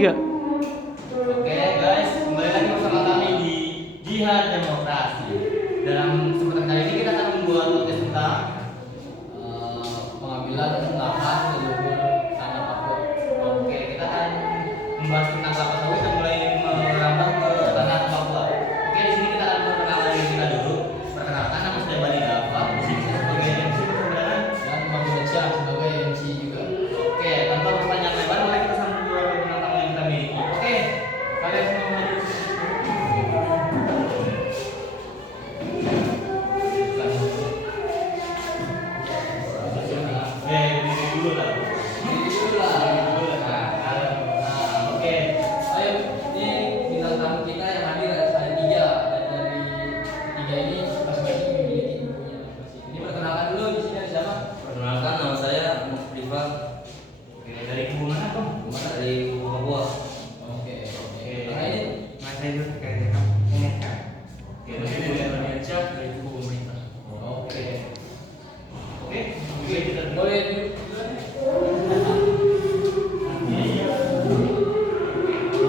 3. Oke guys, kembali lagi bersama kami di Jihad Demokrasi. Dalam kesempatan kali ini kita akan membuat podcast tentang pengambilan lahan leluhur tanah Papua. Oke, kita akan membahas tentang kelapa sawit dan mulai merambah ke tanah Papua. Oke, di sini kita akan perkenalan diri kita dulu. Perkenalkan, nama saya Bani Dafa. Di sini saya sebagai MC pembicaraan dan Muhammad Syah sebagai MC juga. Oke, tanpa pertanyaan lebar, mari kita sambut dua bintang tamu yang kita miliki. Oke, kalian semua maju. Diri dulu lah. Oke. Ayo, ini bintang tamu kita yang hadir ada 3 dan dari 3 ini masing-masing memiliki bukunya masing-masing. Ini perkenalkan dulu di sini ada siapa? Perkenalkan, nama saya Mustafa. Oke, dari kubu mana, Bang? Dari Papua. Oke. Oke. Nah ini Mas saya dulu kayak ini kan. Oke, dari kubu Indonesia, dari kubu pemerintah. oke. Oke, kita Boleh dulu.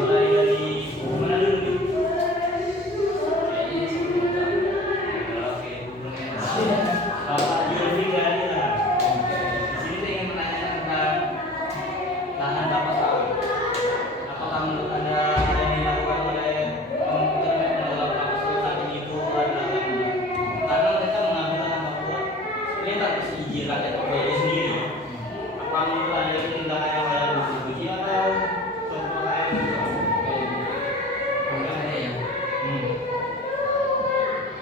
mulai dari kubu mana dulu nih? Ini sebelumnya. Oke, kubu Indonesia. Bapak Yudi Gani lah. Oke. Di sini saya ingin menanyakan tentang lahan kelapa sawit. Apakah menurut Anda yang dilakukan oleh pengelola kelapa sawit saat ini itu adalah yang benar? Karena mereka mengambil lahan Papua sebenarnya tanpa seizin rakyat Papua itu sendiri. Apa menurut Anda itu tindakan yang layak dipuji atau suatu hal yang benar? Menurut saya ya,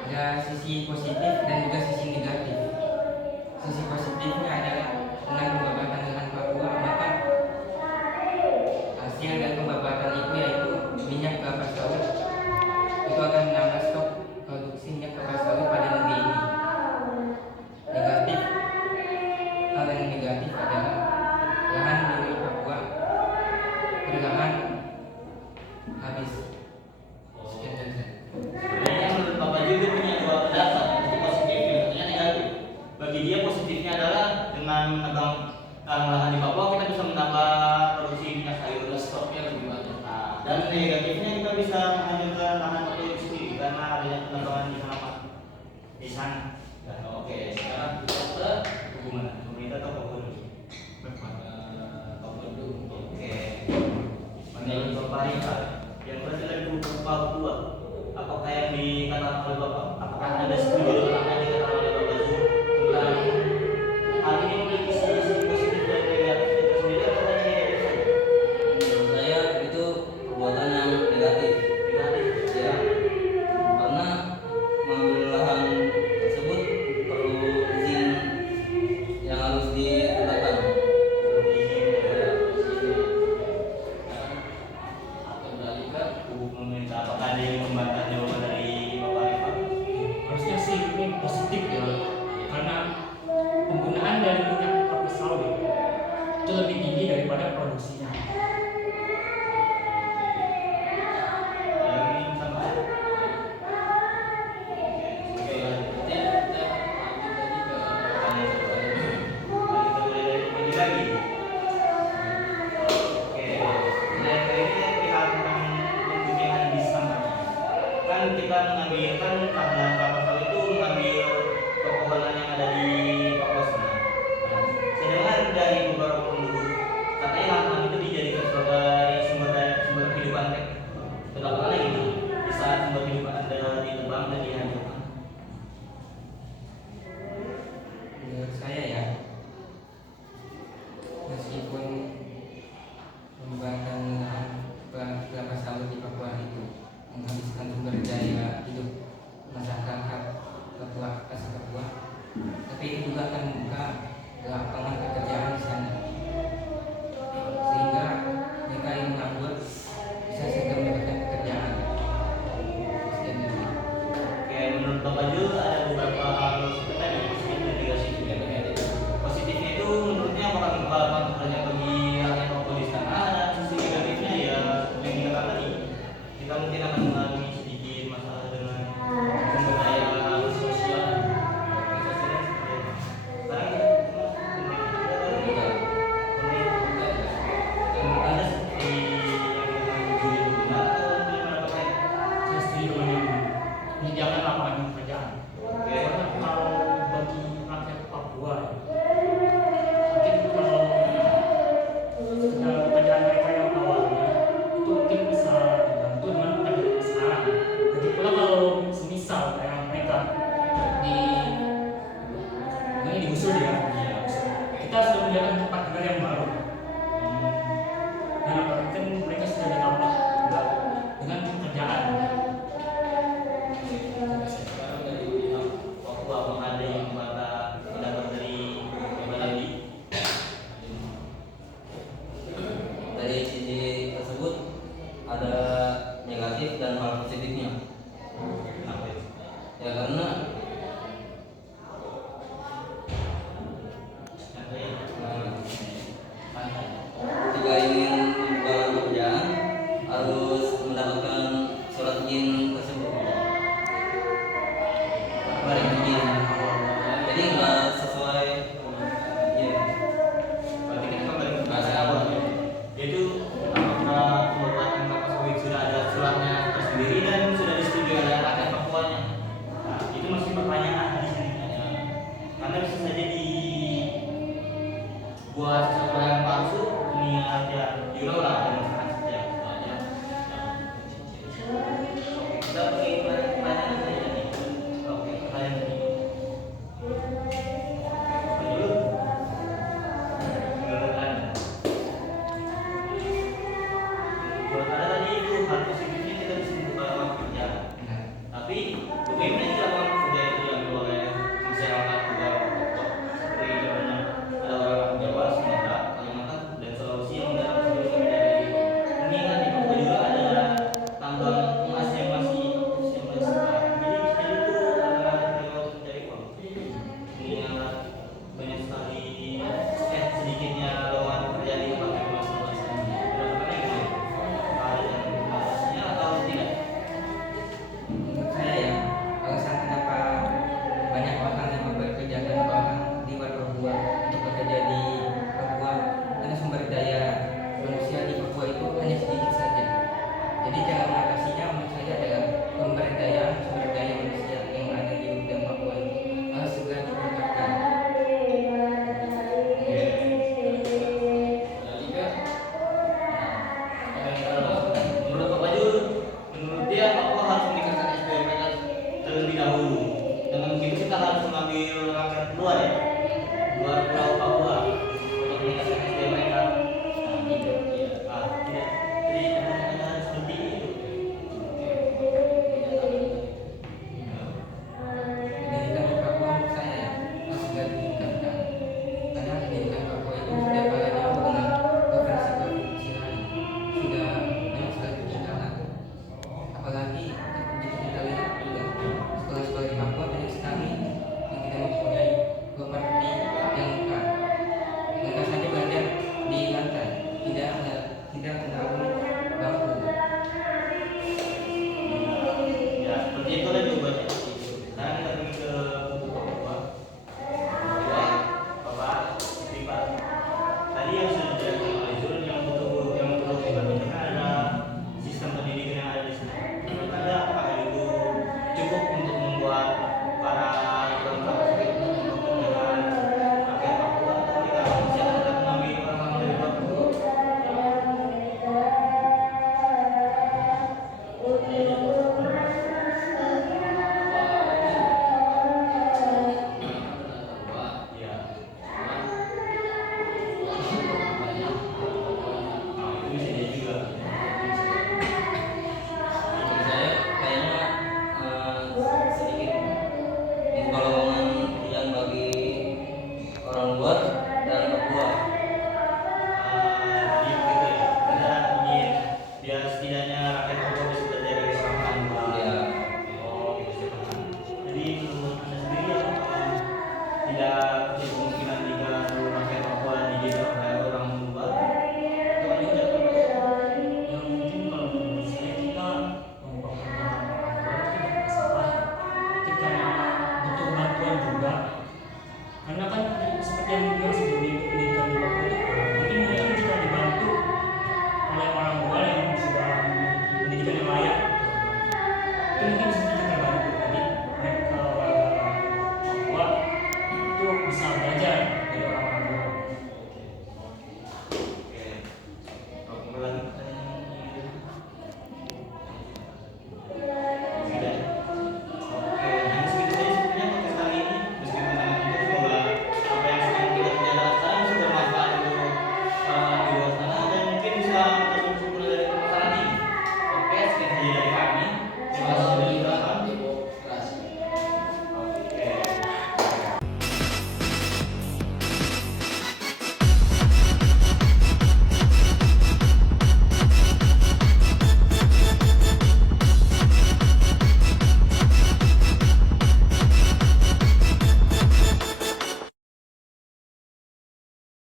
ada sisi positif dan juga sisi negatif. Sisi positifnya adalah dengan pembabatan lahan Papua, maka hasil dari pembabatan itu yaitu minyak kelapa sawit itu akan menambah stok produksi minyak kelapa sawit pada negeri ini. Negatif, hal yang negatif adalah lahan milik Papua perlahan habis. Sekian dari saya. Sebenarnya menurut Bapak juga punya dua pendapat, satu positif dan satunya negatif. Bagi dia positifnya adalah dengan menebang lahan di Papua kita bisa menambah produksi minyak sayur dan stoknya lebih banyak. Nah, dan negatifnya kita bisa menghancurkan lahan Papua itu sendiri karena adanya penebangan di sana. Dan oke, sekarang kita ke kubu mana? Pemerintah atau Papua dulu? Papua dulu. Oke. Menurut Bapak Rika, yang berasal dari kubu Papua, apakah yang dikatakan oleh Bapak, apakah Anda setuju